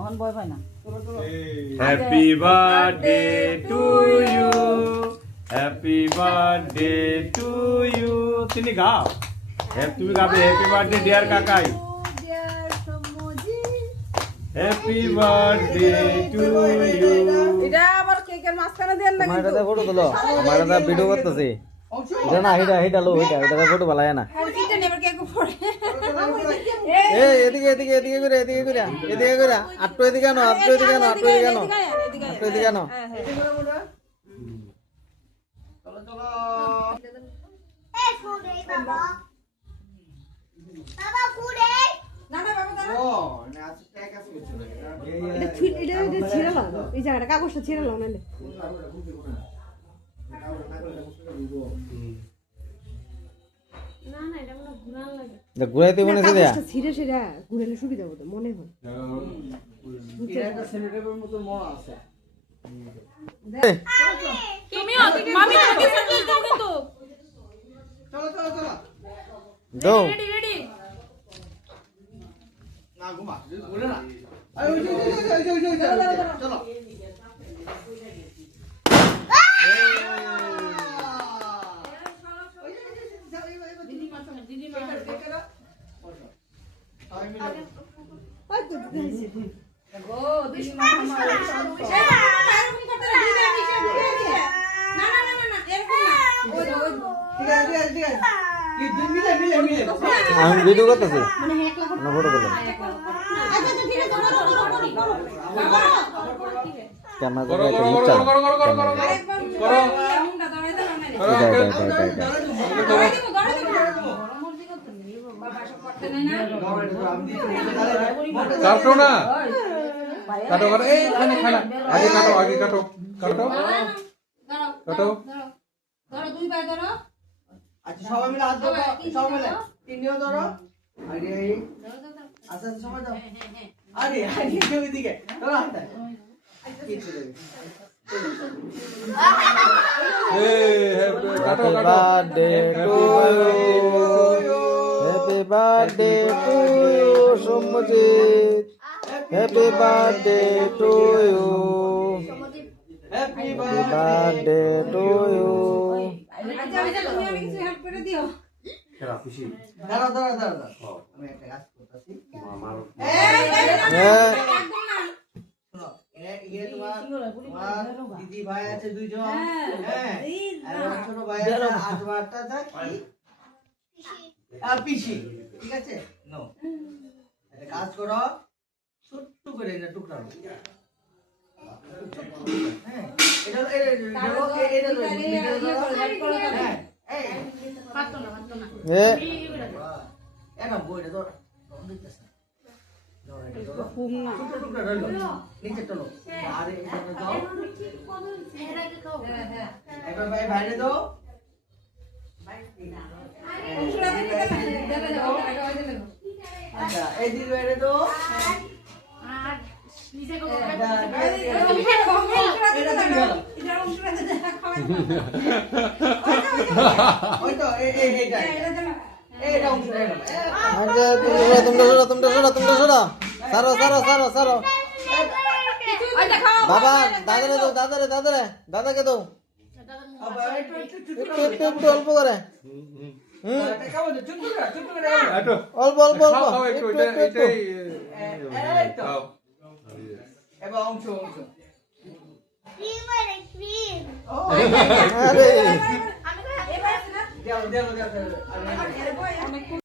on বয় পাই না happy birthday to you happy birthday to you তিনি গাও তুমি গাবে হ্যাপি বার্থডে ডিয়ার কাকাই হ্যাপি বার্থডে টু ইউ এটা আমার কেকের মাঝখানে দেন না আমার এটা ফটো তোলো আমার এটা ভিডিও করতেছি এটা না এটা লো এটা ফটো বালায় না এটা নেবার কেক পড়ে এই এদিকে করে আটটো এদিকে আনো চলো এই ফুডে বাবা বাবা ফুডে না বাবা দাঁড়া ও না আছে ট্যাগ আছে এটা ছিড়ে লাও এই জায়গাটা কাগজটা ছিড়ে লাও নালে না না এটা মনে ঘুরান লাগে ঘুরাইতে মনে আছে দেয়া কাগজটা ছিড়ে সেটা ঘুরালে সুবিধা হবে মনে হয় এটা একটা সেমিটেবল মতো মন আছে তুমি মামি আগে সার্কেল দাও কিন্তু চলো দাও রেডি না ঘুমা বলে না আরে ওই চলো আমি ভিডিও করতেছি না ফটো করলাম ক্যামেরা একটা মুচা কাটো না কাটো এই খানা আগে কাটো ধরো দুই পায়ে ধরো আচ্ছা সবাই মিলে হাত ধরো সবাই মিলে তিনজন ধরো আরে আচ্ছা সবাই দাও আরে ওইদিকে ধরো হাতটা কিছু দেবে happy birthday to you happy birthday to you Somjit happy birthday to you happy birthday to you আচ্ছা তুমি আমি কিছু হেল্প করে দিও দাঁড়াও আমি একটা কাজ করতেছি তোমার দিদি ভাই আছে দুইজন হ্যাঁ আর আমার ছোট ভাই আছে আর তোমারটা পিসি ঠিক আছে নো একটা কাজ করো ছোট্ট করে এটা টুকরা হ্যাঁ এটা বইটা তো নিচে চলো আরে একবার ভাই বাইরে দাও আচ্ছা এই দিন বাইরে দাও ওই তো এইটা তোমরা সরো সারো বাবা দাদাকে দাও একটু অল্প করে অল্প এবার অংশ ক্রিম আরে দেও